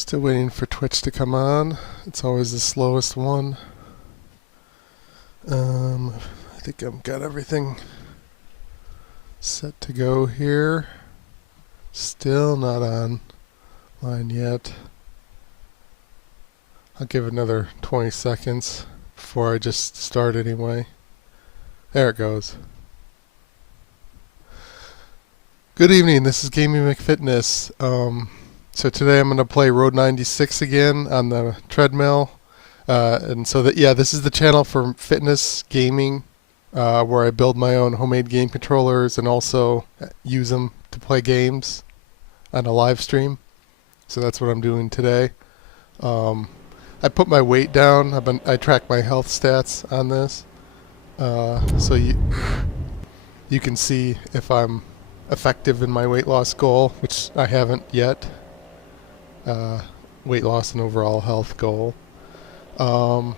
Still waiting for Twitch to come on. It's always the slowest one. I think I've got everything set to go here. Still not online yet. I'll give it another 20 seconds before I just start anyway. There it goes. Good evening, this is Gaming McFitness. So today I'm going to play Road 96 again on the Treadmill. And so this is the channel for fitness gaming, where I build my own homemade game controllers and also use them to play games on a live stream. So that's what I'm doing today. I put my weight down. I track my health stats on this, so you can see if I'm effective in my weight loss goal, which I haven't yet. Weight loss and overall health goal. So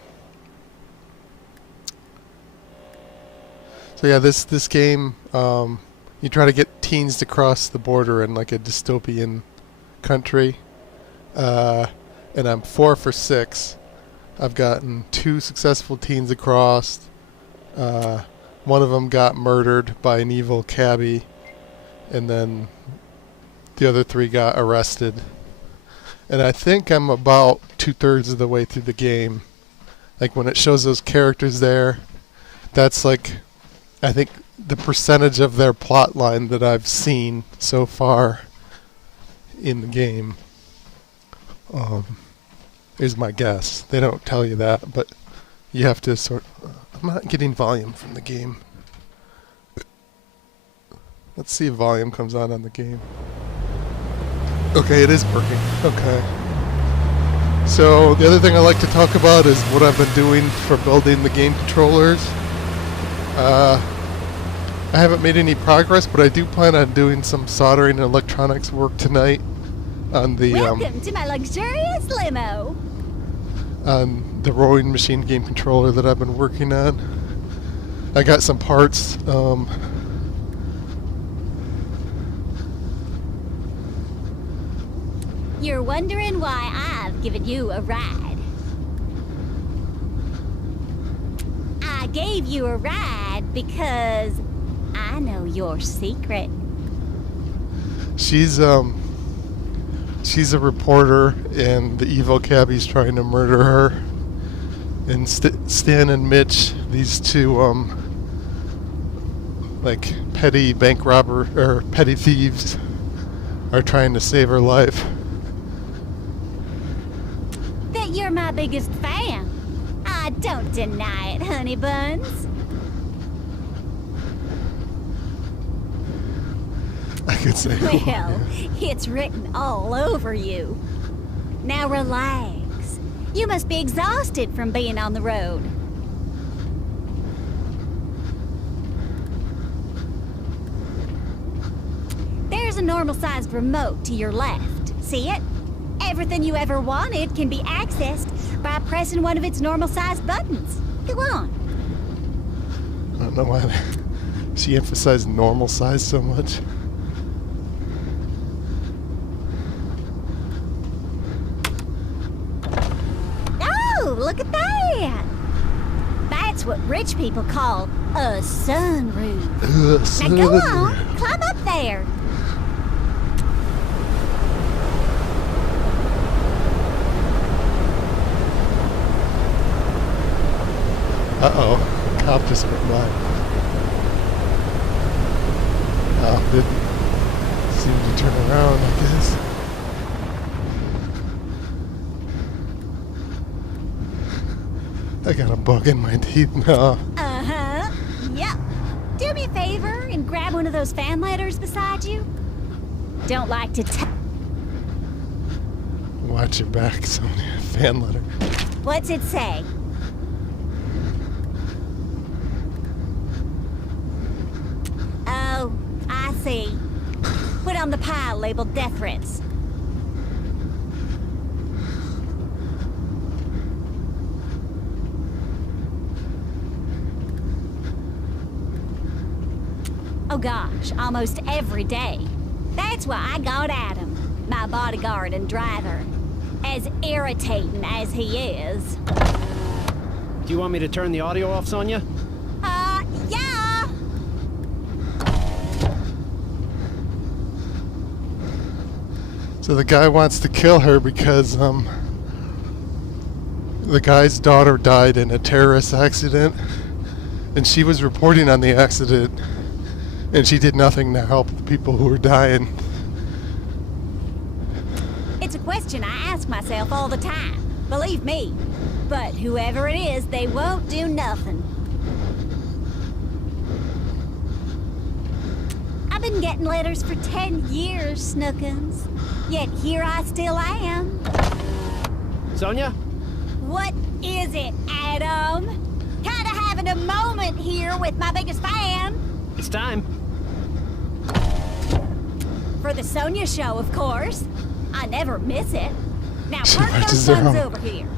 yeah, this game, you try to get teens to cross the border in like a dystopian country. And I'm 4 for 6. I've gotten 2 successful teens across. One of them got murdered by an evil cabbie, and then the other 3 got arrested. And I think I'm about 2/3 of the way through the game. Like when it shows those characters there, that's like, I think the percentage of their plot line that I've seen so far in the game. Is my guess. They don't tell you that, but you have to I'm not getting volume from the game. Let's see if volume comes on the game. Okay, it is working. Okay. So the other thing I like to talk about is what I've been doing for building the game controllers. I haven't made any progress, but I do plan on doing some soldering and electronics work tonight on the Welcome to my luxurious limo. On the rowing machine game controller that I've been working on. I got some parts. You're wondering why I've given you a ride. I gave you a ride because I know your secret. She's a reporter, and the evil cabbie's trying to murder her. And Stan and Mitch, these 2 like petty bank robber or petty thieves, are trying to save her life. That you're my biggest fan. I don't deny it, honey buns. I could say. Well, it's written all over you. Now relax. You must be exhausted from being on the road. There's a normal-sized remote to your left. See it? Everything you ever wanted can be accessed by pressing one of its normal-sized buttons. Go on. I don't know why she emphasized normal size so much. Look at that! That's what rich people call a sunroof. Now go on, climb up there. Uh-oh, cop just went by. Oh, didn't seem to turn around, I guess. I got a bug in my teeth now. Uh-huh. Yep. Do me a favor and grab one of those fan letters beside you. Don't like to Watch your back, Sonia. Fan letter. What's it say? Oh, I see. Put on the pile labeled death threats. Oh gosh, almost every day. That's why I got Adam, my bodyguard and driver. As irritating as he is. Do you want me to turn the audio off, Sonia? Yeah! So the guy wants to kill her because, the guy's daughter died in a terrorist accident, and she was reporting on the accident, and she did nothing to help the people who were dying. It's a question I ask myself all the time, believe me. But whoever it is, they won't do nothing. I've been getting letters for 10 years, Snookums. Yet here I still am. Sonia? What is it, Adam? Kinda having a moment here with my biggest fan. It's time. For the Sonia show, of course. I never miss it. Now She park watches those her buns own. over here.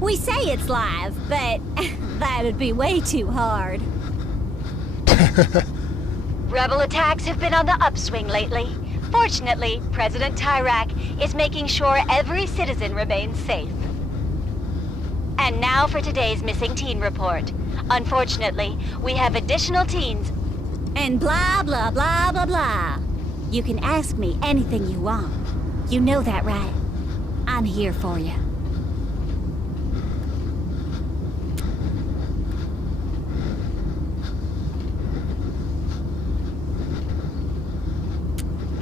We say it's live, but that'd be way too hard. Rebel attacks have been on the upswing lately. Fortunately, President Tyrak is making sure every citizen remains safe. And now for today's missing teen report. Unfortunately, we have additional teens. And blah, blah, blah, blah, blah. You can ask me anything you want. You know that, right? I'm here for you.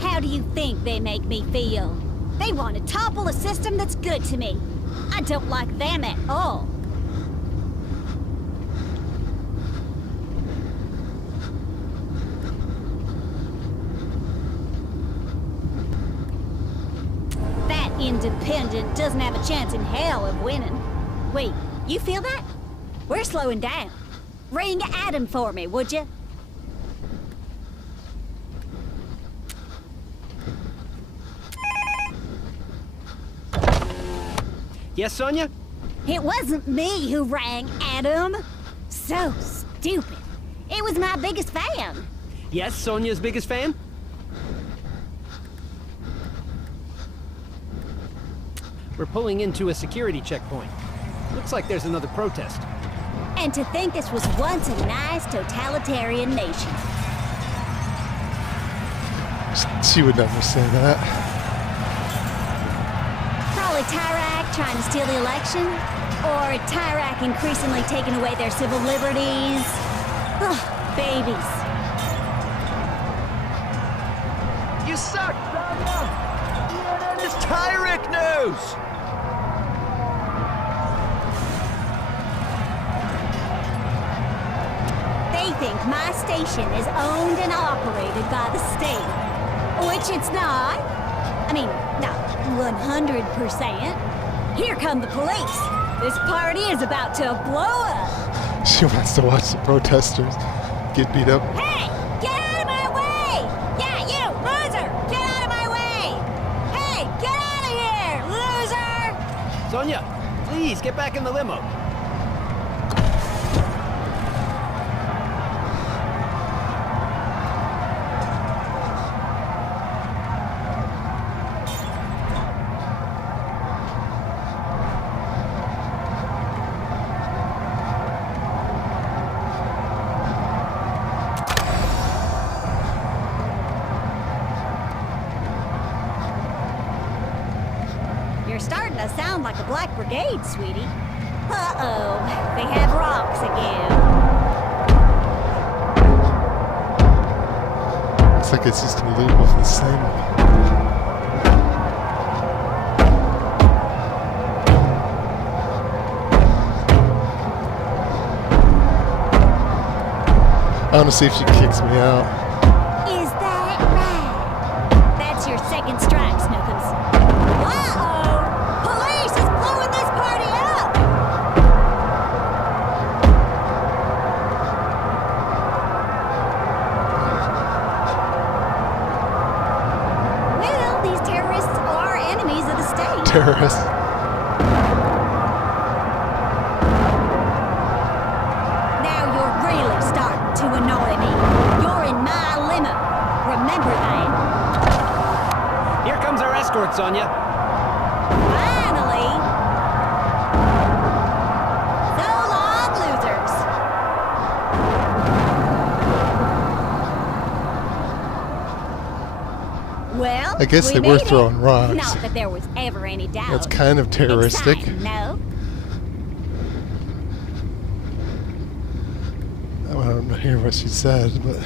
How do you think they make me feel? They want to topple a system that's good to me. I don't like them at all. That independent doesn't have a chance in hell of winning. Wait, you feel that? We're slowing down. Ring Adam for me, would you? Yes, Sonia? It wasn't me who rang, Adam. So stupid. It was my biggest fan. Yes, Sonia's biggest fan? We're pulling into a security checkpoint. Looks like there's another protest. And to think this was once a nice totalitarian nation. She would never say that. Probably Tyrak trying to steal the election, or Tyrak increasingly taking away their civil liberties. Ugh, babies. You suck, Sonia! CNN is Tyrak News! They think my station is owned and operated by the state, which it's not. I mean, not 100%. Here come the police. This party is about to blow up. She wants to watch the protesters get beat up. Hey, get out of my way! Yeah, you, loser! Get out of my way! Hey, get out of here, loser! Sonia, please get back in the limo. You're starting to sound like a Black Brigade, sweetie. Uh-oh, they have rocks again. It's like it's just a loop of the same. I want to see if she kicks me out. Is that right? That's your second strike, Snookums. Uh-oh! Police is blowing this party up! Well, these terrorists are enemies of the state. Terrorist. Now you're really starting to annoy me. You're in my limo. right, Sonia? Finally! So long, losers! Well, I guess we they made were it. throwing rocks. Not that there was ever any doubt. That's kind of terroristic. Exciting, no? I don't hear what she said, but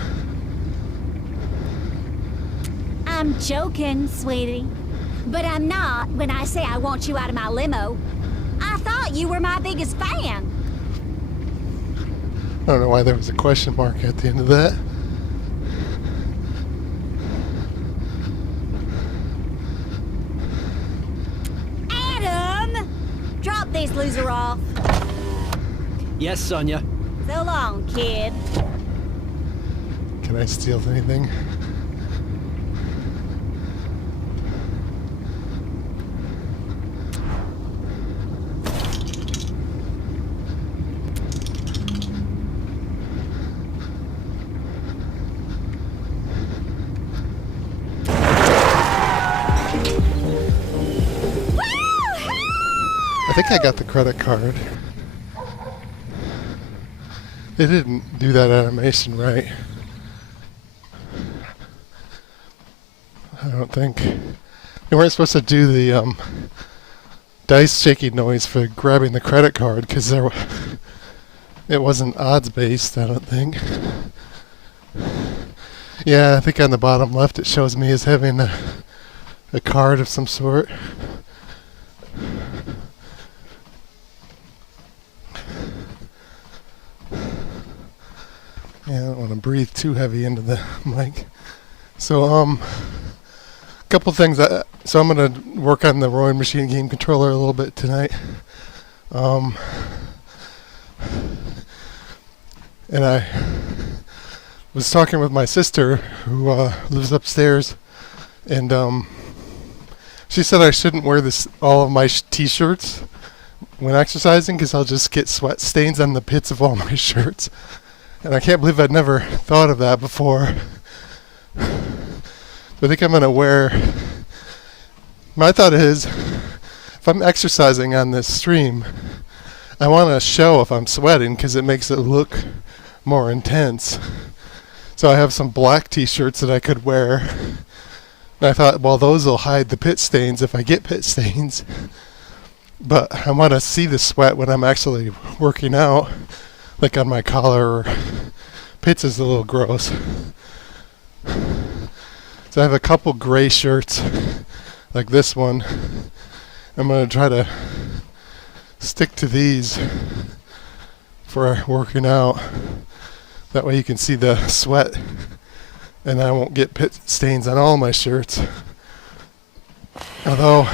I'm joking, sweetie. But I'm not when I say I want you out of my limo. I thought you were my biggest fan. I don't know why there was a question mark at the end of that. Adam! Drop this loser off. Yes, Sonia. So long, kid. Can I steal anything? I think I got the credit card. They didn't do that animation right. I don't think. They weren't supposed to do the dice shaking noise for grabbing the credit card because it wasn't odds based, I don't think. Yeah, I think on the bottom left it shows me as having a card of some sort. Yeah, I don't want to breathe too heavy into the mic. So, a couple things. So I'm going to work on the rowing machine game controller a little bit tonight. And I was talking with my sister who lives upstairs, and she said I shouldn't wear all of my t-shirts when exercising because I'll just get sweat stains on the pits of all my shirts. And I can't believe I'd never thought of that before. I think I'm going to wear... My thought is, if I'm exercising on this stream, I want to show if I'm sweating because it makes it look more intense. So I have some black t-shirts that I could wear. And I thought, well, those will hide the pit stains if I get pit stains. But I want to see the sweat when I'm actually working out. Like on my collar or pits is a little gross. So I have a couple gray shirts like this one. I'm going to try to stick to these for working out. That way you can see the sweat and I won't get pit stains on all my shirts. Although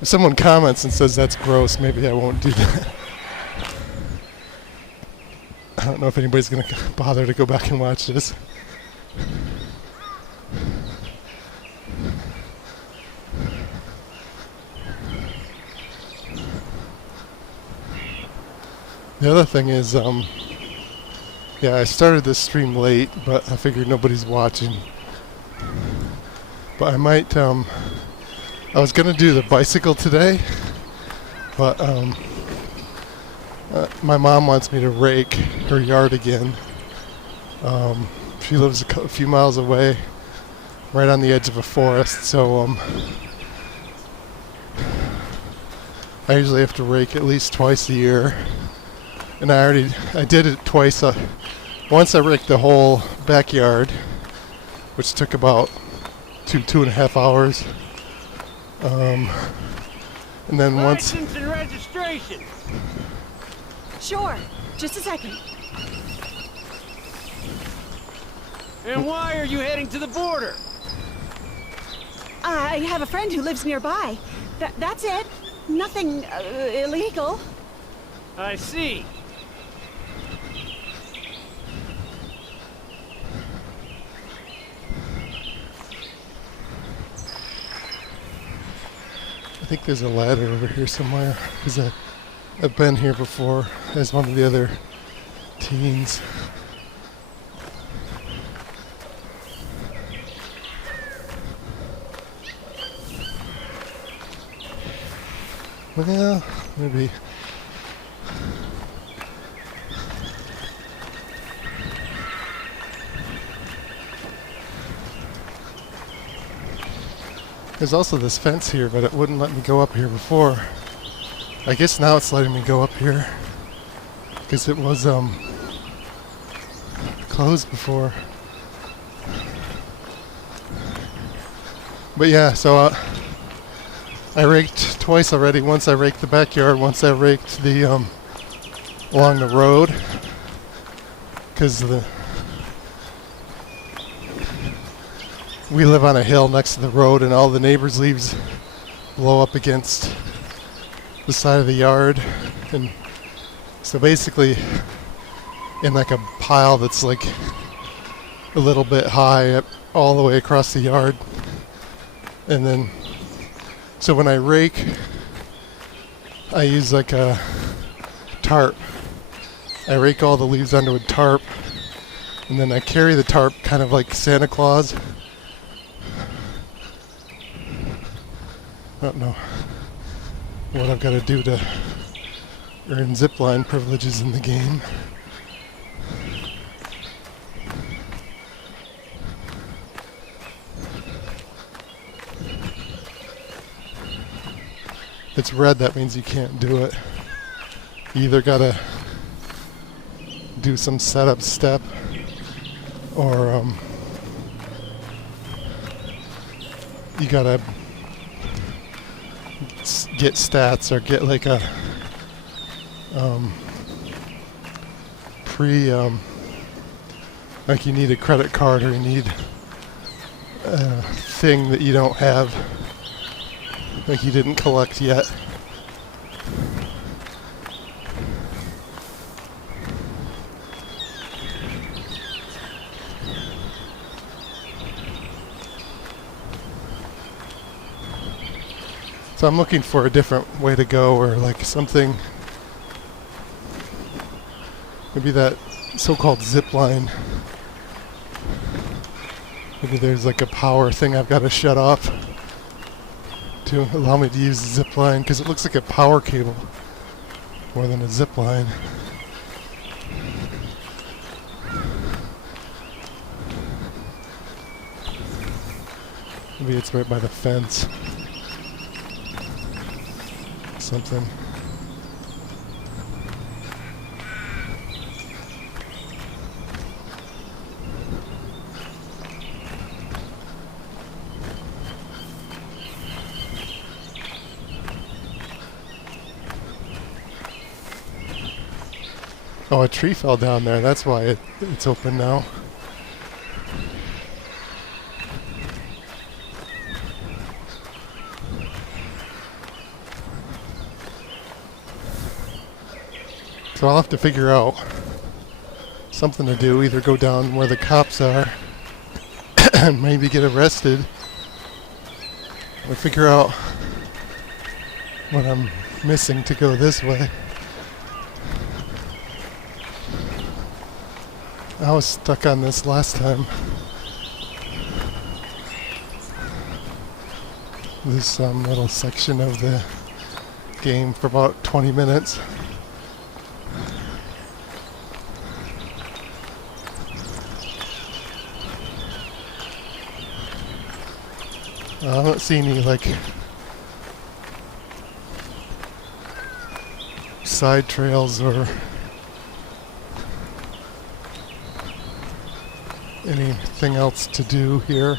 if someone comments and says that's gross, maybe I won't do that. I don't know if anybody's going to bother to go back and watch this. The other thing is, yeah, I started this stream late, but I figured nobody's watching. But I might, I was going to do the bicycle today, but, my mom wants me to rake her yard again. She lives a few miles away, right on the edge of a forest, so I usually have to rake at least twice a year. And I did it twice. Once I raked the whole backyard, which took about 2.5 hours. And then once... License and registration. Sure. Just a second. And why are you heading to the border? I have a friend who lives nearby. That's it. Nothing illegal. I see. I think there's a ladder over here somewhere, because I've been here before as one of the other teens. Well, maybe. There's also this fence here, but it wouldn't let me go up here before. I guess now it's letting me go up here because it was closed before. But yeah, so I raked twice already. Once I raked the backyard, once I raked the along the road because we live on a hill next to the road, and all the neighbors' leaves blow up against the side of the yard, and so basically in like a pile that's like a little bit high up all the way across the yard. And then so when I rake, I use like a tarp. I rake all the leaves onto a tarp, and then I carry the tarp kind of like Santa Claus. I don't know what I've got to do to earn zipline privileges in the game. If it's red, that means you can't do it. You either gotta do some setup step or you gotta get stats or get like a like you need a credit card or you need a thing that you don't have, like you didn't collect yet. So I'm looking for a different way to go, or like something, maybe that so-called zip line. Maybe there's like a power thing I've got to shut off to allow me to use the zip line, because it looks like a power cable more than a zip line. Maybe it's right by the fence. Something. Oh, a tree fell down there. That's why it's open now. So I'll have to figure out something to do, either go down where the cops are and maybe get arrested, or figure out what I'm missing to go this way. I was stuck on this last time. This little section of the game for about 20 minutes. I don't see any like side trails or anything else to do here.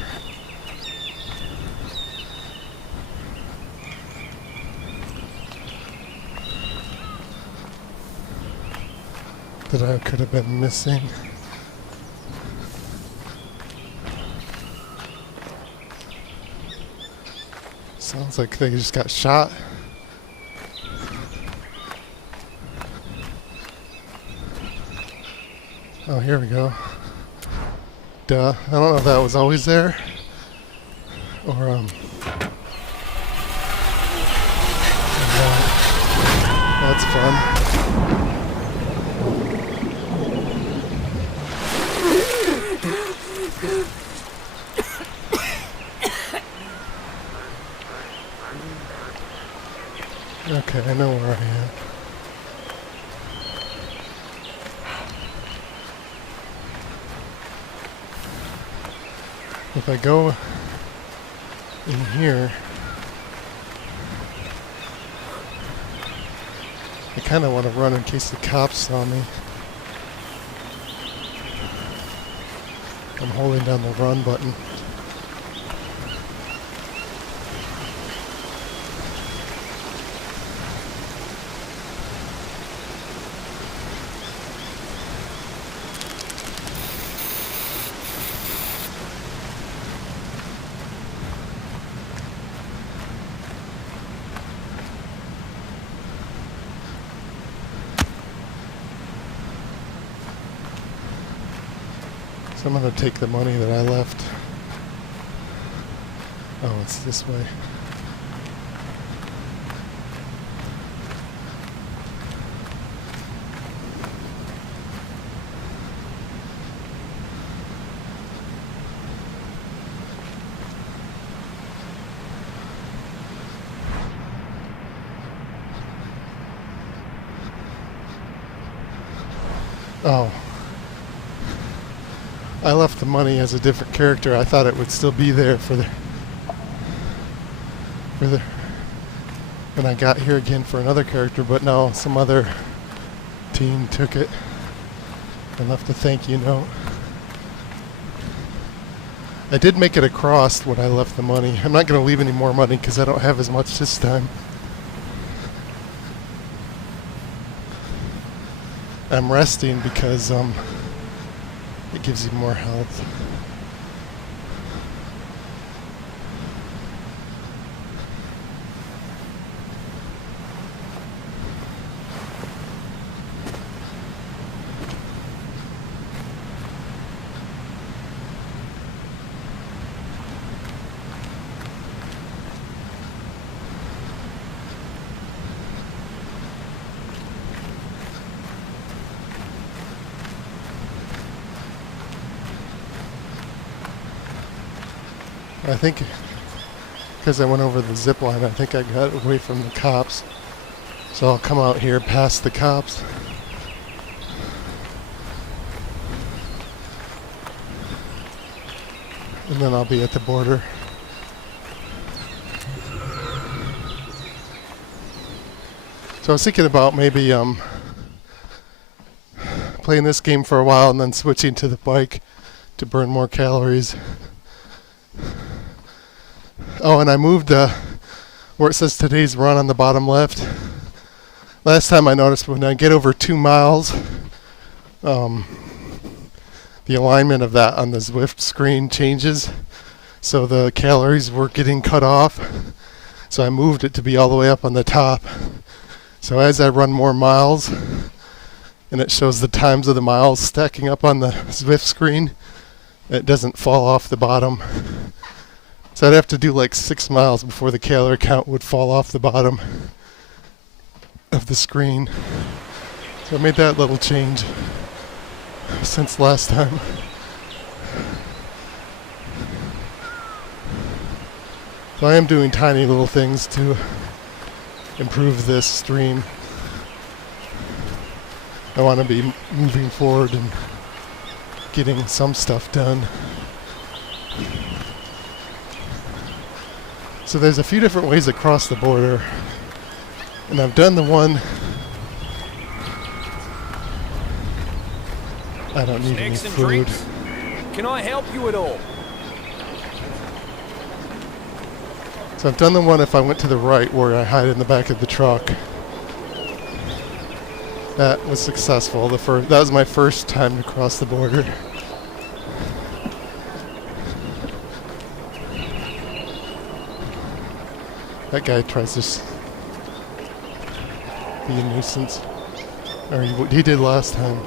That I could have been missing. Sounds like they just got shot. Oh, here we go. Duh. I don't know if that was always there. Or, that's fun. Okay. Okay, I know where I am. If I go in here, I kind of want to run in case the cops saw me. I'm holding down the run button. So I'm going to take the money that I left. Oh, it's this way. Oh. I left the money as a different character. I thought it would still be there for the when I got here again for another character, but no, some other team took it and left a thank you note. I did make it across when I left the money. I'm not going to leave any more money because I don't have as much this time. I'm resting because it gives you more health. I think because I went over the zip line, I think I got away from the cops. So I'll come out here past the cops. And then I'll be at the border. So I was thinking about maybe playing this game for a while and then switching to the bike to burn more calories. Oh, and I moved where it says today's run on the bottom left. Last time I noticed when I get over 2 miles, the alignment of that on the Zwift screen changes. So the calories were getting cut off. So I moved it to be all the way up on the top. So as I run more miles, and it shows the times of the miles stacking up on the Zwift screen, it doesn't fall off the bottom. So I'd have to do like 6 miles before the calorie count would fall off the bottom of the screen. So I made that little change since last time. So I am doing tiny little things to improve this stream. I want to be moving forward and getting some stuff done. So there's a few different ways across the border, and I've done the one. I don't need any Snacks and food. drinks? Can I help you at all? So I've done the one if I went to the right where I hide in the back of the truck. That was successful. That was my first time to cross the border. That guy tries to be a nuisance. Or he did last time.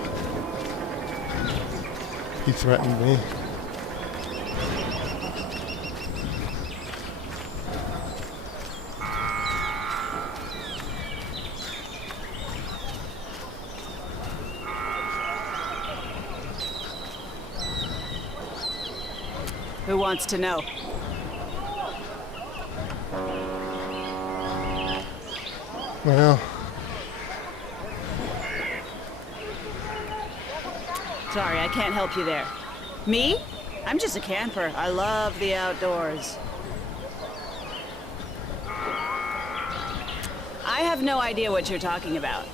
He threatened me. Who wants to know? Well, Sorry, I can't help you there. Me? I'm just a camper. I love the outdoors. I have no idea what you're talking about.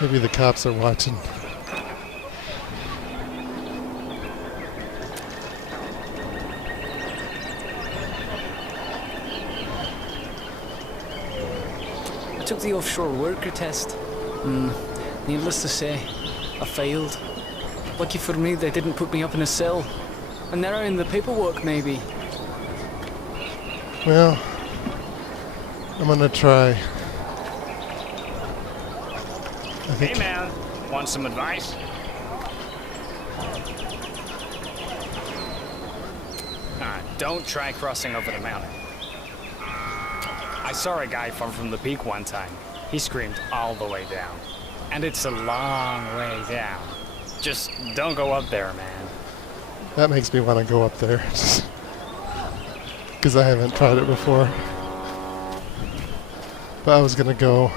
maybe the cops are watching. I took the offshore worker test. Needless to say, I failed. Lucky for me, they didn't put me up in a cell. And they're in the paperwork, maybe. Well, I'm gonna try. I Hey think man, want some advice? Don't try crossing over the mountain. I saw a guy fall from the peak one time. He screamed all the way down. And it's a long way down. Just don't go up there, man. that makes me want to go up there. Because I haven't tried it before. But I was gonna go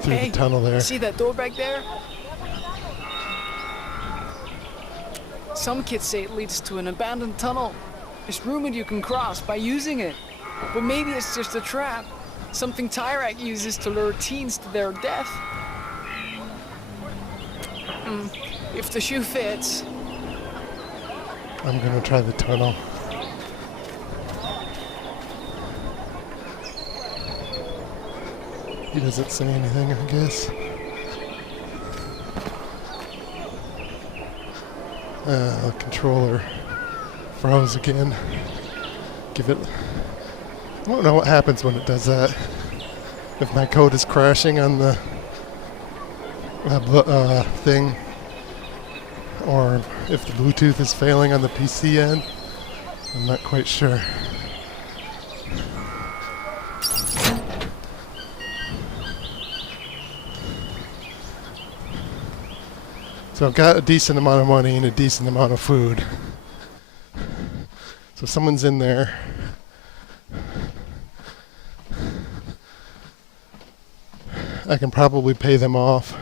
through Hey, the tunnel there. see that door back there? Some kids say it leads to an abandoned tunnel. It's rumored you can cross by using it. But maybe it's just a trap. Something Tyrak uses to lure teens to their death. If the shoe fits. I'm gonna try the tunnel. He doesn't say anything, I guess. The controller froze again. Give it. I don't know what happens when it does that. If my code is crashing on the thing, or if the Bluetooth is failing on the PC end, I'm not quite sure. So I've got a decent amount of money and a decent amount of food. So if someone's in there, I can probably pay them off.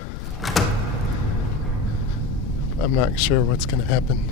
I'm not sure what's going to happen.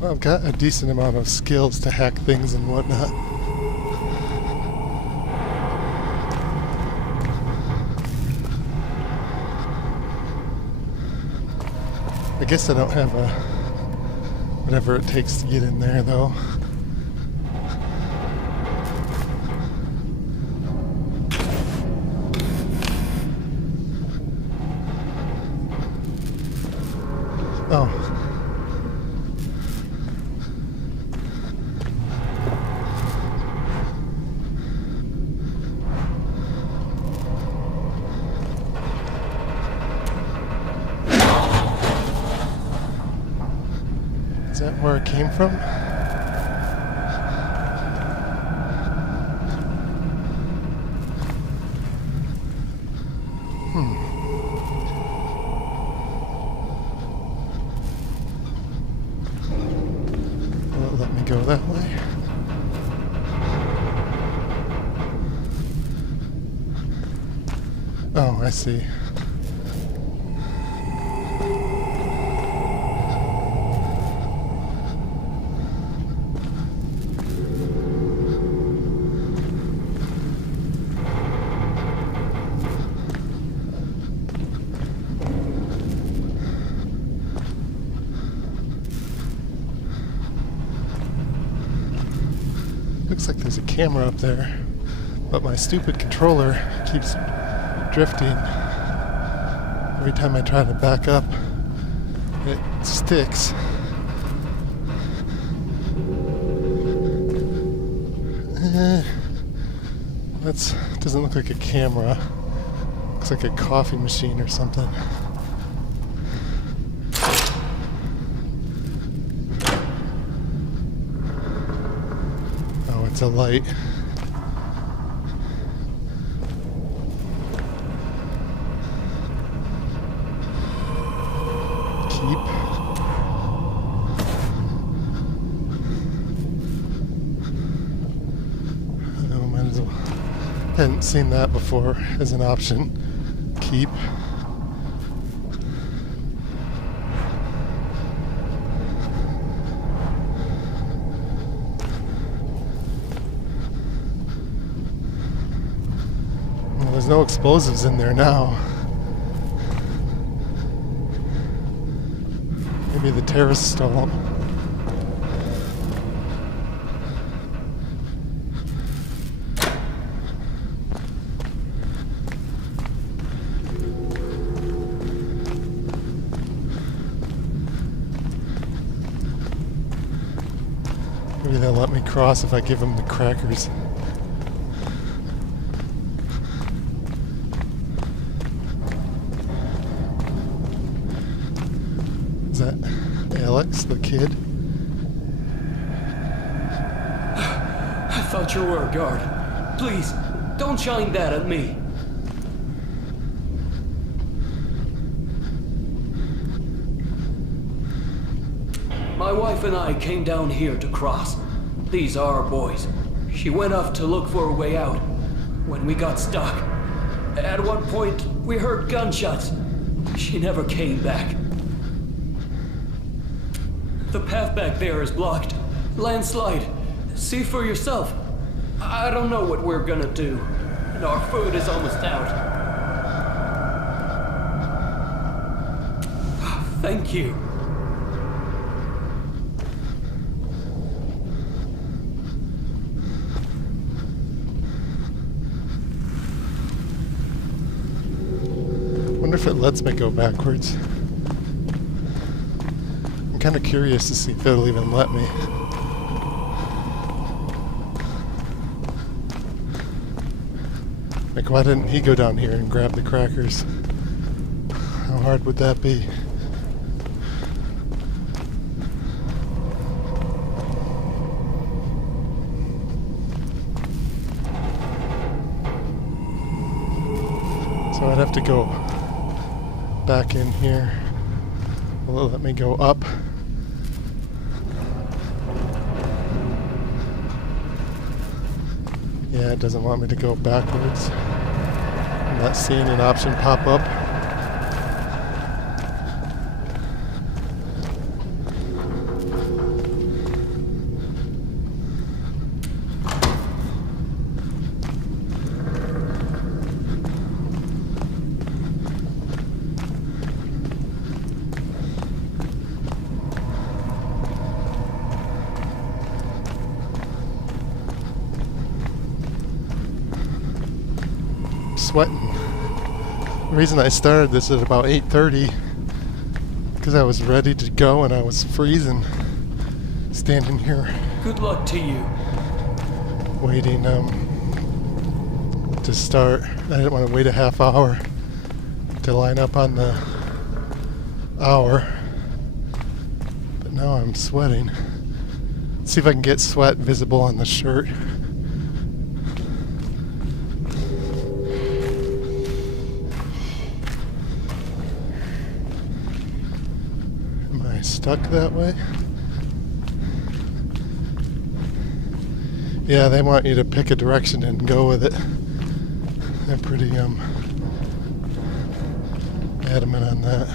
Well, I've got a decent amount of skills to hack things and whatnot. I guess I don't have whatever it takes to get in there, though. Oh. Is that where it came from? Will it let me go that way? Oh, I see. Looks like there's a camera up there, but my stupid controller keeps drifting. Every time I try to back up, it sticks. That doesn't look like a camera. Looks like a coffee machine or something. Oh, it's a light. Keep. Oh, might as well. Hadn't seen that before as an option. Keep. Well, there's no explosives in there now. Maybe the terrorists stole them. Maybe they'll let me cross if I give them the crackers. Is that Alex, the kid? I thought you were a guard. Please, don't shine that at me. My wife and I came down here to cross. These are our boys. She went off to look for a way out when we got stuck. At one point, we heard gunshots. She never came back. The path back there is blocked. Landslide. See for yourself. I don't know what we're gonna do. And our food is almost out. Thank you. Wonder if it lets me go backwards. I'm kind of curious to see if it'll even let me. Like, why didn't he go down here and grab the crackers? How hard would that be? So I'd have to go back in here. Will it let me go up? Yeah, it doesn't want me to go backwards. I'm not seeing an option pop up. Sweating. The reason I started this at about 8:30 because I was ready to go and I was freezing standing here Good luck to you. waiting to start. I didn't want to wait a half hour to line up on the hour, but now I'm sweating. Let's see if I can get sweat visible on the shirt. Stuck that way? Yeah, they want you to pick a direction and go with it. They're pretty adamant on that.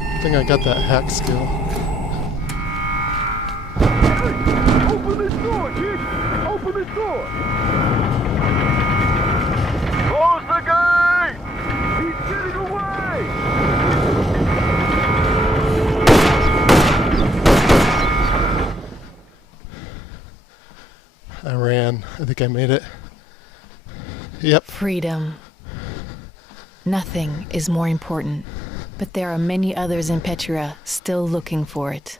I think I got that hack skill. Open this door, kid! Open this door! Close the gate! He's getting away! I ran. I think I made it. Yep. Freedom. Nothing is more important, but there are many others in Petra still looking for it.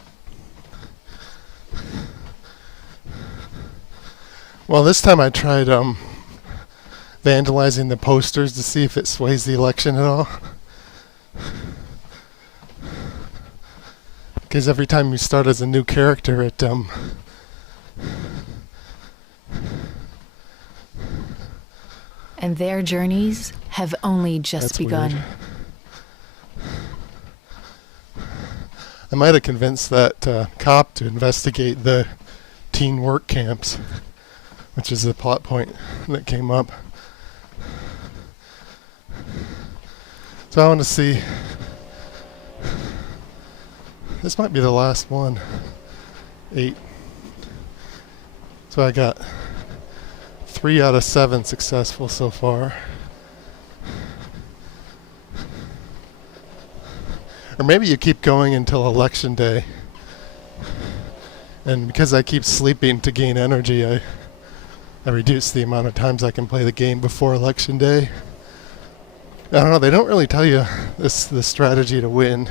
Well, this time I tried vandalizing the posters to see if it sways the election at all. Because every time you start as a new character, it And their journeys have only just That's begun. weird. I might have convinced that cop to investigate the teen work camps, which is the plot point that came up. So I want to see. This might be the last one. 8. So I got 3 out of 7 successful so far. Or maybe you keep going until election day. And because I keep sleeping to gain energy, I reduce the amount of times I can play the game before election day. I don't know, they don't really tell you the strategy to win.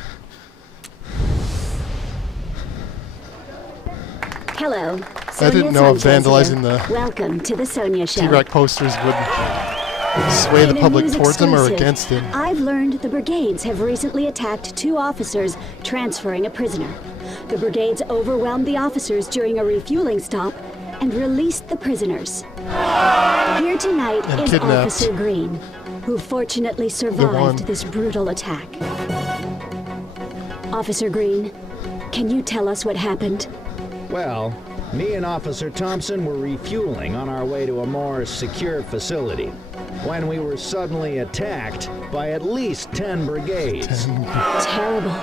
Hello. I didn't know if vandalizing the Welcome to the Sonia Show. T-Rex posters would sway the In a public news towards him or exclusive, against him. I've learned the brigades have recently attacked 2 officers transferring a prisoner. The brigades overwhelmed the officers during a refueling stop and released the prisoners. Here tonight And is kidnapped. Officer Green, who fortunately one. survived this brutal attack. Officer Green, can you tell us what happened? Well, me and Officer Thompson were refueling on our way to a more secure facility when we were suddenly attacked by at least 10 brigades. Terrible.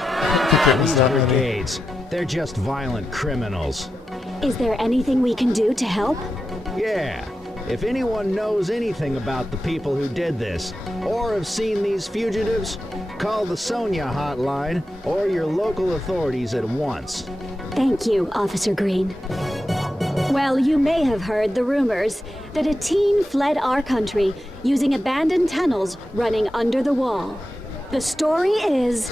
These brigades, they're just violent criminals. Is there anything we can do to help? Yeah. If anyone knows anything about the people who did this, or have seen these fugitives, call the Sonia hotline or your local authorities at once. Thank you, Officer Green. Well, you may have heard the rumors that a teen fled our country using abandoned tunnels running under the wall. The story is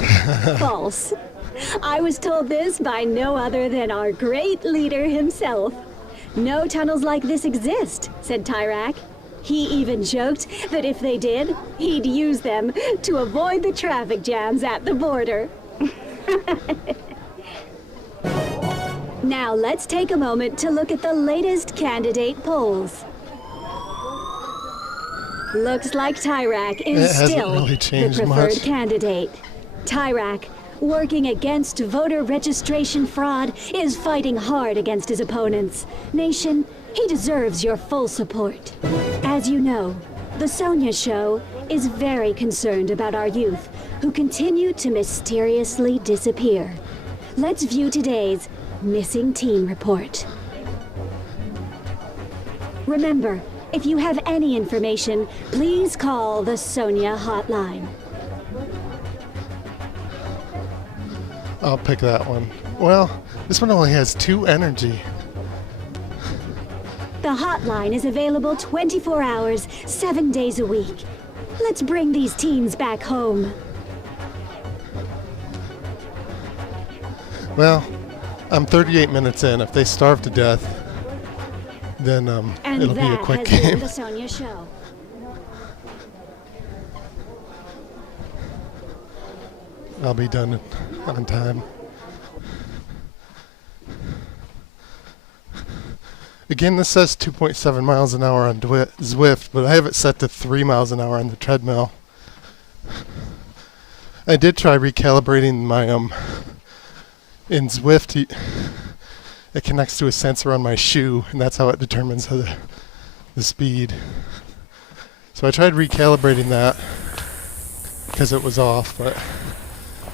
false. I was told this by no other than our great leader himself. No tunnels like this exist, said Tyrak. He even joked that if they did, he'd use them to avoid the traffic jams at the border. Now let's take a moment to look at the latest candidate polls. Looks like Tyrak is It hasn't still really the changed preferred much. candidate. Tyrak, working against voter registration fraud, is fighting hard against his opponents. Nation, he deserves your full support. As you know, the Sonia Show is very concerned about our youth who continue to mysteriously disappear. Let's view today's Missing Teen Report. Remember, if you have any information, please call the Sonia hotline. I'll pick that one. Well, this one only has 2 energy. The hotline is available 24 hours, 7 days a week. Let's bring these teens back home. Well, I'm 38 minutes in. If they starve to death, then And it'll be a that quick has been game. the Sonia Show. I'll be done on time. Again, this says 2.7 miles an hour on Zwift, but I have it set to 3 miles an hour on the treadmill. I did try recalibrating my in Zwift. It connects to a sensor on my shoe, and that's how it determines the speed. So I tried recalibrating that because it was off, but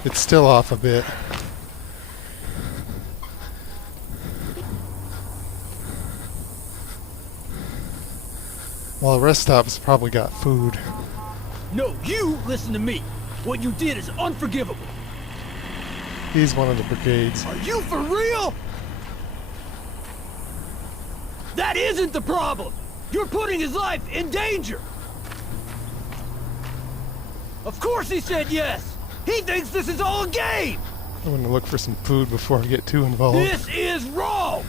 it's still off a bit. Well, the rest stop's probably got food. No, you listen to me. What you did is unforgivable. He's one of the brigades. Are you for real? That isn't the problem! You're putting his life in danger! Of course he said yes! He thinks this is all a game! I'm gonna look for some food before I get too involved. This is wrong!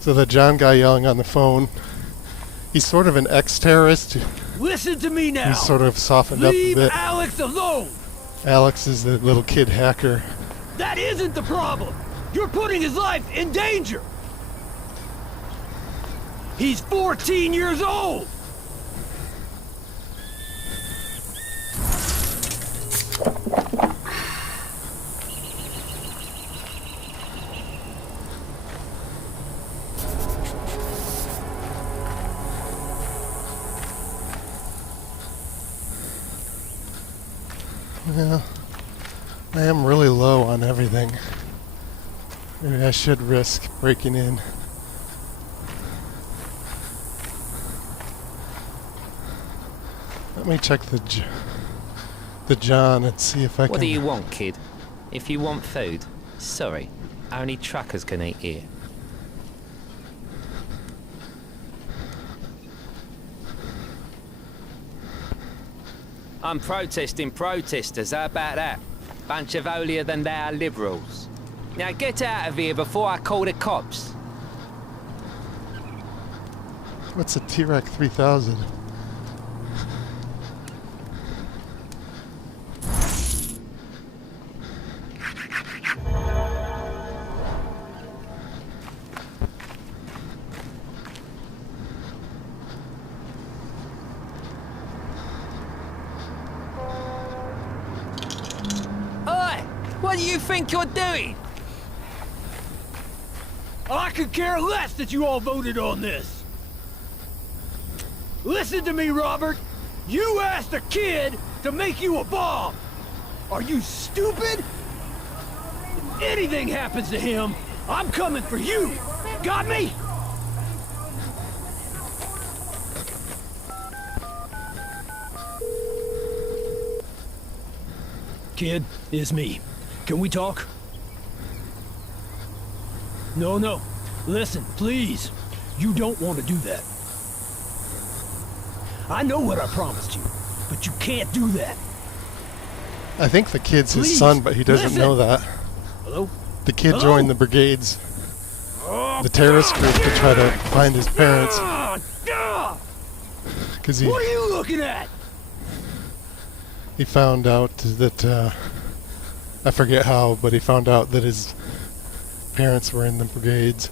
So the John guy yelling on the phone, he's sort of an ex-terrorist. Listen to me now! He's sort of softened up a Leave bit. Alex alone! Alex is the little kid hacker. That isn't the problem! You're putting his life in danger! He's 14 years old! Yeah, I am really low on everything. Maybe I should risk breaking in. Let me check the John and see if I can... What do you want, kid? If you want food, sorry, only truckers can eat here. I'm protesting protesters, how about that? Bunch of holier than thou liberals. Now get out of here before I call the cops. What's a T-Rex 3000? What do you think you're doing? I could care less that you all voted on this. Listen to me, Robert. You asked a kid to make you a bomb. Are you stupid? If anything happens to him, I'm coming for you. Got me? Kid, it's me. Can we talk? No. Listen, please. You don't want to do that. I know what I promised you, but you can't do that. I think the kid's his Please, son, but he doesn't listen. know that. Hello? The kid Hello? joined the brigades, the terrorist group, to try to find his parents. Because What are you looking at? he found out that, I forget how, but he found out that his parents were in the brigades.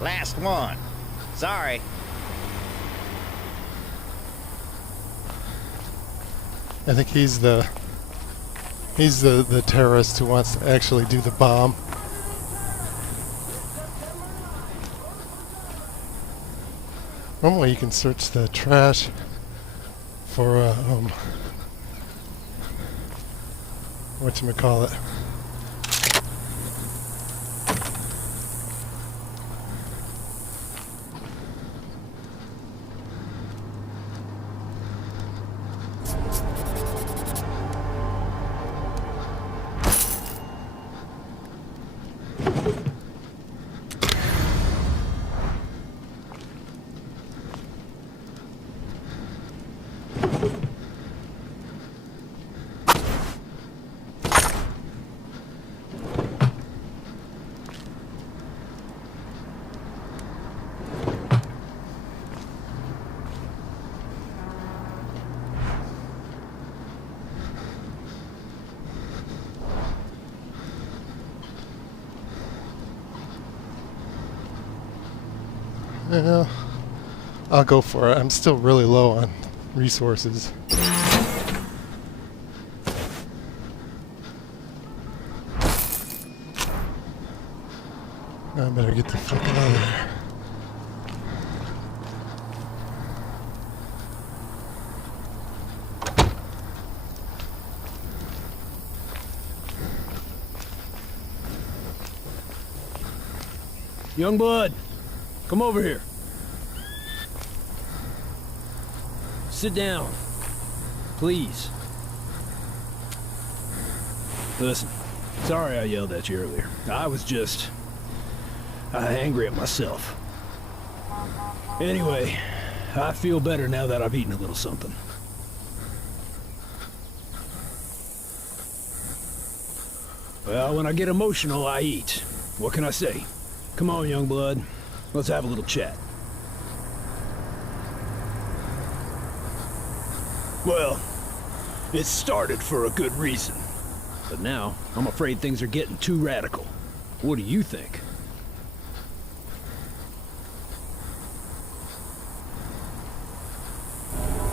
Last one. Sorry. I think he's the terrorist who wants to actually do the bomb. Normally you can search the trash for whatchamacallit. Yeah, I'll go for it. I'm still really low on resources. I better get the fuck out of there. Youngblood, come over here. Sit down. Please. Listen, sorry I yelled at you earlier. I was just... angry at myself. Anyway, I feel better now that I've eaten a little something. Well, when I get emotional, I eat. What can I say? Come on, Youngblood. Let's have a little chat. Well, it started for a good reason. But now, I'm afraid things are getting too radical. What do you think?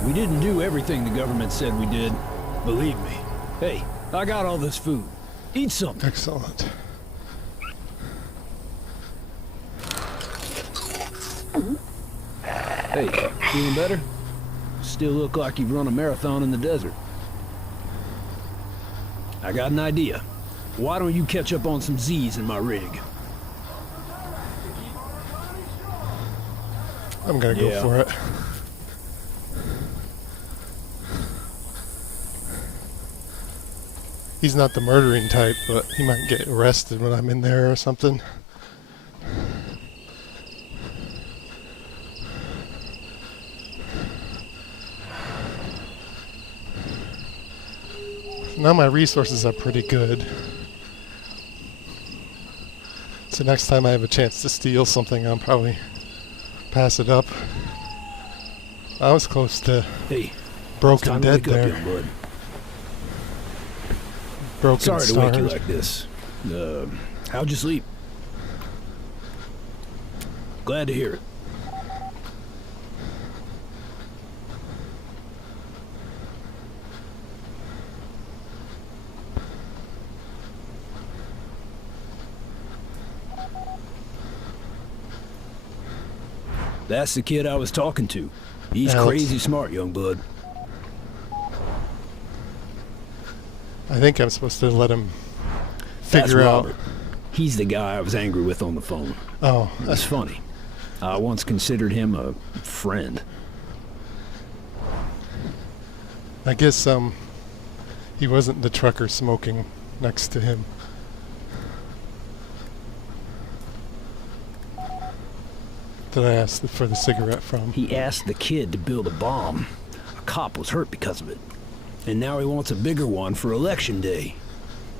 We didn't do everything the government said we did. Believe me. Hey, I got all this food. Eat something. Excellent. Hey, feeling better? Still look like you've run a marathon in the desert. I got an idea. Why don't you catch up on some Z's in my rig? I'm gonna go for it. He's not the murdering type, but he might get arrested when I'm in there or something. Now my resources are pretty good. So next time I have a chance to steal something, I'll probably pass it up. I was close to broken dead there. Broken Sorry to wake you stars. like this. How'd you sleep? Glad to hear it. That's the kid I was talking to. He's Alex. crazy smart, Youngblood. I think I'm supposed to let him That's figure out. Robert. He's the guy I was angry with on the phone. Oh, That's funny. I once considered him a friend. I guess he wasn't the trucker smoking next to him. That I asked for the cigarette from. He asked the kid to build a bomb. A cop was hurt because of it. And now he wants a bigger one for election day.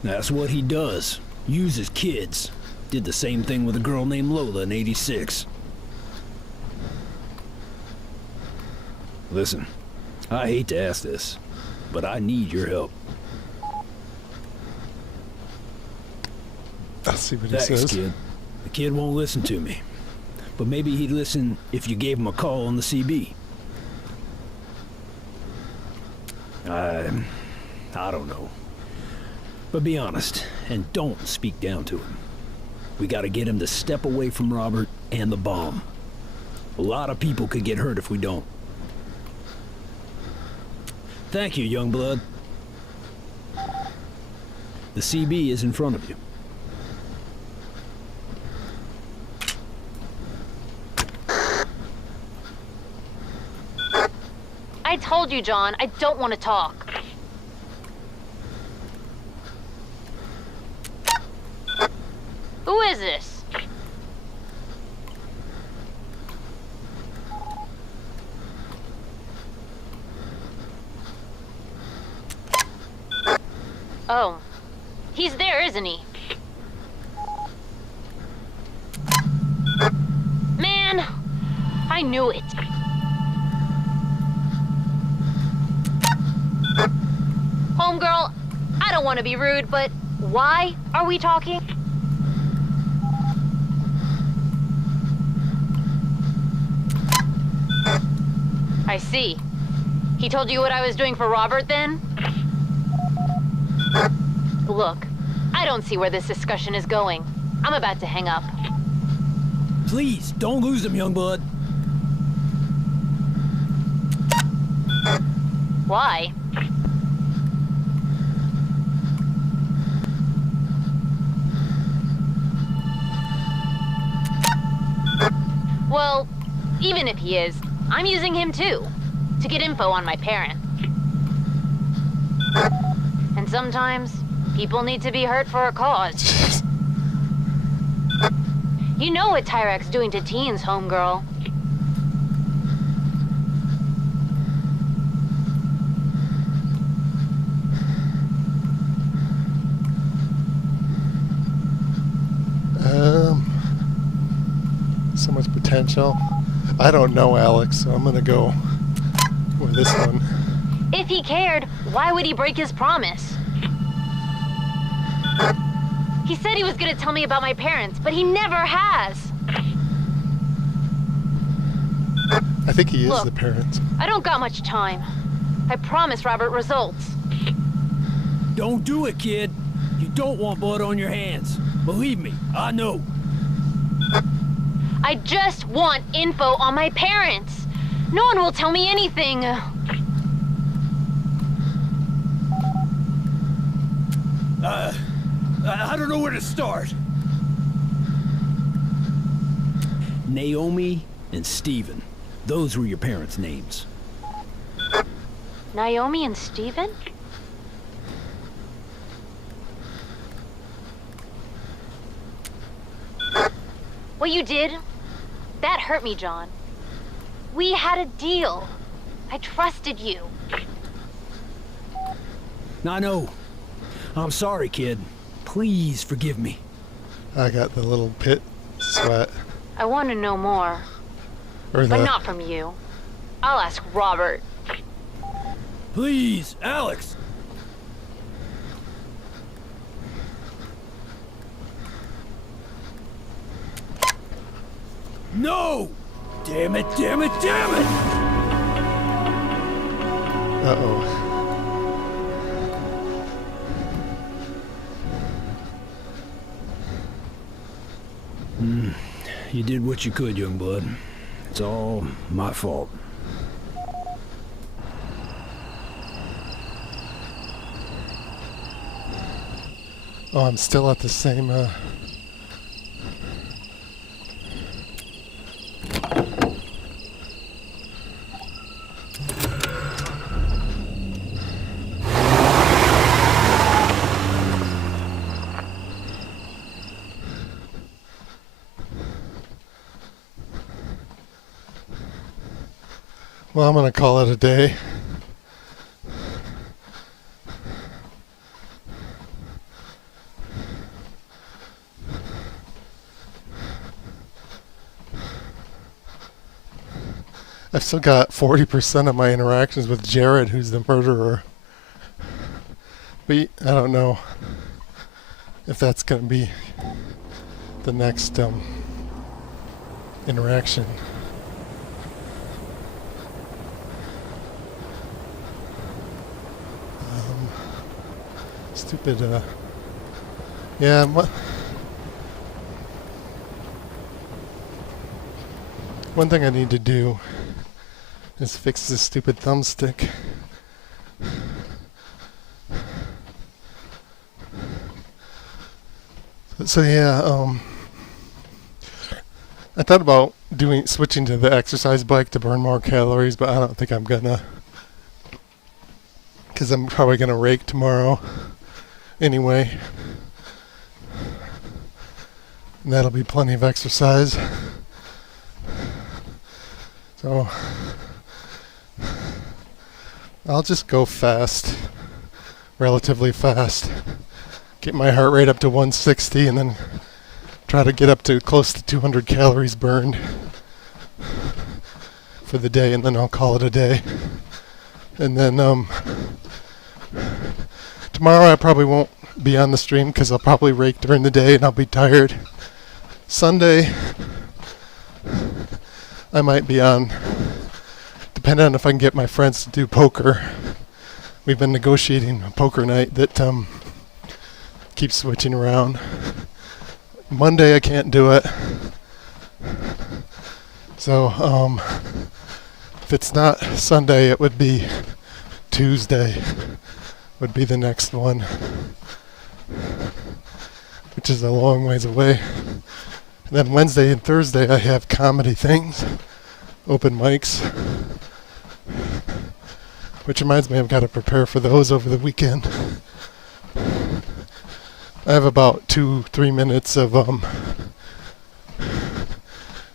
That's what he does. Uses kids. Did the same thing with a girl named Lola in '86. Listen, I hate to ask this, but I need your help. I'll see what he Thanks, says. kid. The kid won't listen to me. But maybe he'd listen if you gave him a call on the CB. I don't know. But be honest, and don't speak down to him. We gotta get him to step away from Robert and the bomb. A lot of people could get hurt if we don't. Thank you, Youngblood. The CB is in front of you. I told you, John, I don't want to talk. Who is this? Oh, he's there, isn't he? Man, I knew it. Homegirl, I don't want to be rude, but why are we talking? I see. He told you what I was doing for Robert then? Look, I don't see where this discussion is going. I'm about to hang up. Please, don't lose him, Youngblood. Why? Well, even if he is, I'm using him too, to get info on my parents. And sometimes, people need to be hurt for a cause. You know what Tyrak's doing to teens, homegirl. So much potential. I don't know, Alex, so I'm gonna go with this one. If he cared, why would he break his promise? He said he was gonna tell me about my parents, but he never has. I think he is Look, the parent. I don't got much time. I promise Robert results. Don't do it, kid. You don't want blood on your hands. Believe me, I know. I just want info on my parents. No one will tell me anything. I don't know where to start. Naomi and Stephen. Those were your parents' names. Naomi and Stephen? What you did, that hurt me, John. We had a deal. I trusted you. I know. I'm sorry, kid. Please forgive me. I got the little pit sweat. I want to know more. Or But the... not from you. I'll ask Robert. Please, Alex. No! Damn it, damn it, damn it! Uh-oh. You did what you could, young blood. It's all my fault. Oh, I'm still at the same, Well, I'm gonna call it a day. I've still got 40% of my interactions with Jared, who's the murderer. But I don't know if that's gonna be the next interaction. Stupid, yeah, one thing I need to do is fix this stupid thumbstick. So yeah, I thought about switching to the exercise bike to burn more calories, but I don't think I'm gonna, because I'm probably gonna rake tomorrow anyway, and that'll be plenty of exercise. So I'll just go fast, relatively fast, get my heart rate up to 160, and then try to get up to close to 200 calories burned for the day, and then I'll call it a day. And then tomorrow I probably won't be on the stream because I'll probably rake during the day and I'll be tired. Sunday I might be on, depending on if I can get my friends to do poker. We've been negotiating a poker night that keeps switching around. Monday I can't do it. So if it's not Sunday, it would be Tuesday would be the next one, which is a long ways away. And then Wednesday and Thursday I have comedy things, open mics. Which reminds me I've got to prepare for those over the weekend. I have about 2-3 minutes of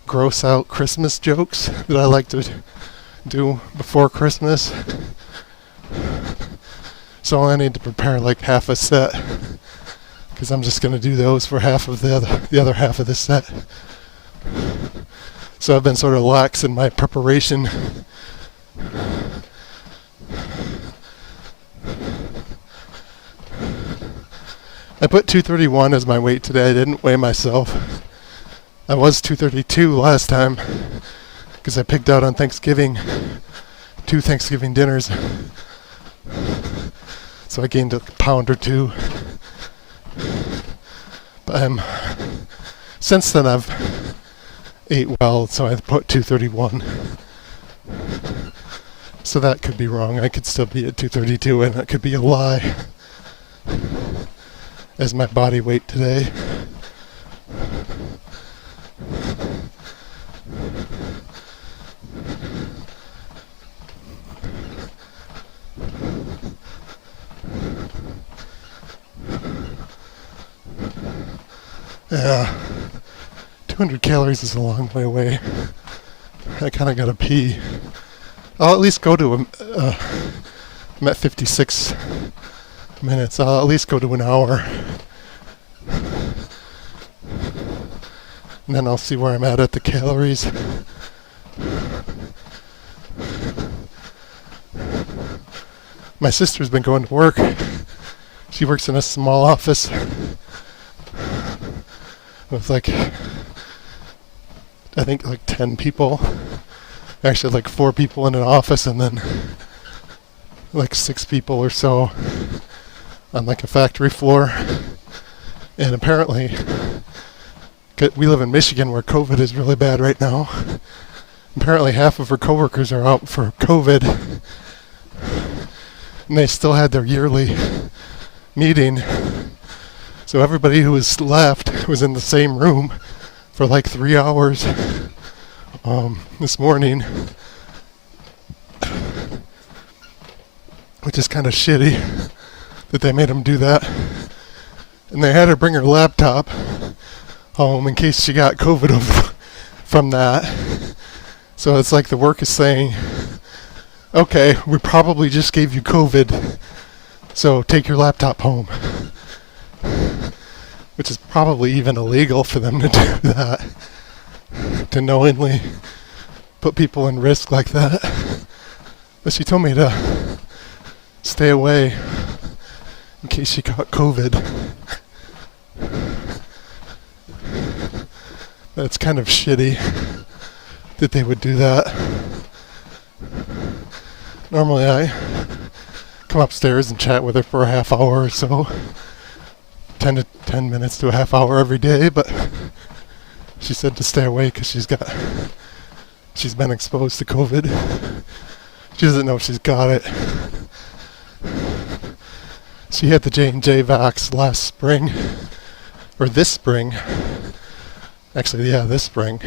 gross out Christmas jokes that I like to do before Christmas. So I need to prepare like half a set, because I'm just going to do those for half of the other half of the set. So I've been sort of lax in my preparation. I put 231 as my weight today. I didn't weigh myself. I was 232 last time because I picked out on Thanksgiving, 2 Thanksgiving dinners. So I gained a pound or 2. But since then I've ate well, so I put 231. So that could be wrong. I could still be at 232 and that could be a lie as my body weight today. Yeah, 200 calories is a long way away. I kind of gotta pee. I'll at least go to I'm at 56 minutes. I'll at least go to an hour. And then I'll see where I'm at the calories. My sister's been going to work. She works in a small office with I think 10 people. Actually 4 people in an office and then 6 people or so on a factory floor. And apparently, we live in Michigan where COVID is really bad right now. Apparently half of her coworkers are out for COVID. And they still had their yearly meeting. So everybody who was left was in the same room for 3 hours this morning. Which is kind of shitty that they made them do that. And they had her bring her laptop home in case she got COVID from that. So it's the work is saying, okay, we probably just gave you COVID, so take your laptop home. Which is probably even illegal for them to do that, to knowingly put people in risk like that. But she told me to stay away in case she got COVID. That's kind of shitty that they would do that. Normally I come upstairs and chat with her for a half hour or so. 10 minutes to a half hour every day, but she said to stay away because she's been exposed to COVID. She doesn't know she's got it. She had the J&J vax last spring, or this spring. Actually, yeah, this spring,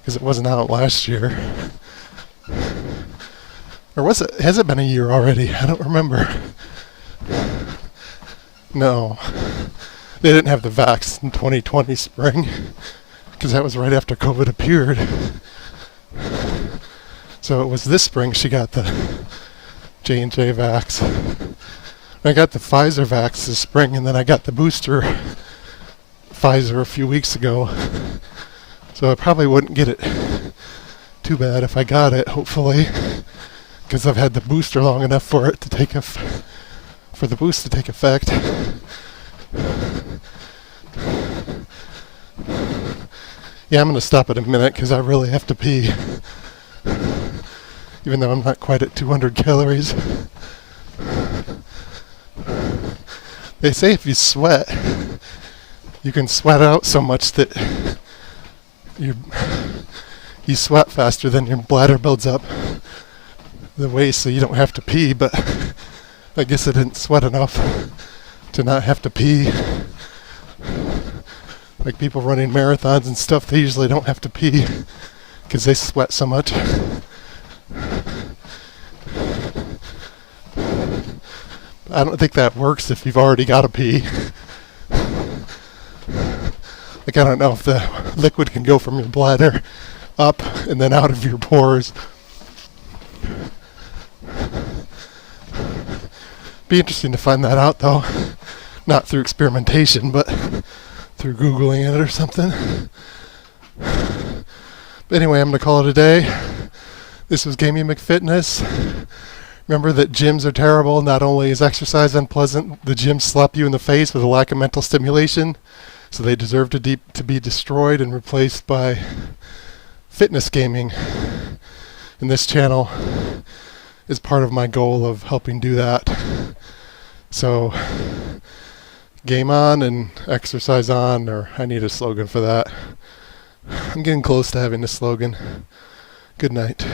because it wasn't out last year. Or was it? Has it been a year already? I don't remember. No, they didn't have the vax in 2020 spring, because that was right after COVID appeared. So it was this spring she got the J&J vax. I got the Pfizer vax this spring, and then I got the booster Pfizer a few weeks ago. So I probably wouldn't get it too bad if I got it, hopefully, because I've had the booster long enough for it to take for the boost to take effect. Yeah, I'm going to stop in a minute because I really have to pee. Even though I'm not quite at 200 calories. They say if you sweat, you can sweat out so much that you sweat faster than your bladder builds up the waste, so you don't have to pee, but I guess I didn't sweat enough to not have to pee. Like people running marathons and stuff, they usually don't have to pee because they sweat so much. I don't think that works if you've already got to pee. Like, I don't know if the liquid can go from your bladder up and then out of your pores. Be interesting to find that out, though. Not through experimentation, but through Googling it or something. But anyway, I'm going to call it a day. This was Gamey McFitness. Remember that gyms are terrible. Not only is exercise unpleasant, the gyms slap you in the face with a lack of mental stimulation. So they deserve to be destroyed and replaced by fitness gaming. And this channel is part of my goal of helping do that. So game on and exercise on, or I need a slogan for that. I'm getting close to having a slogan. Good night.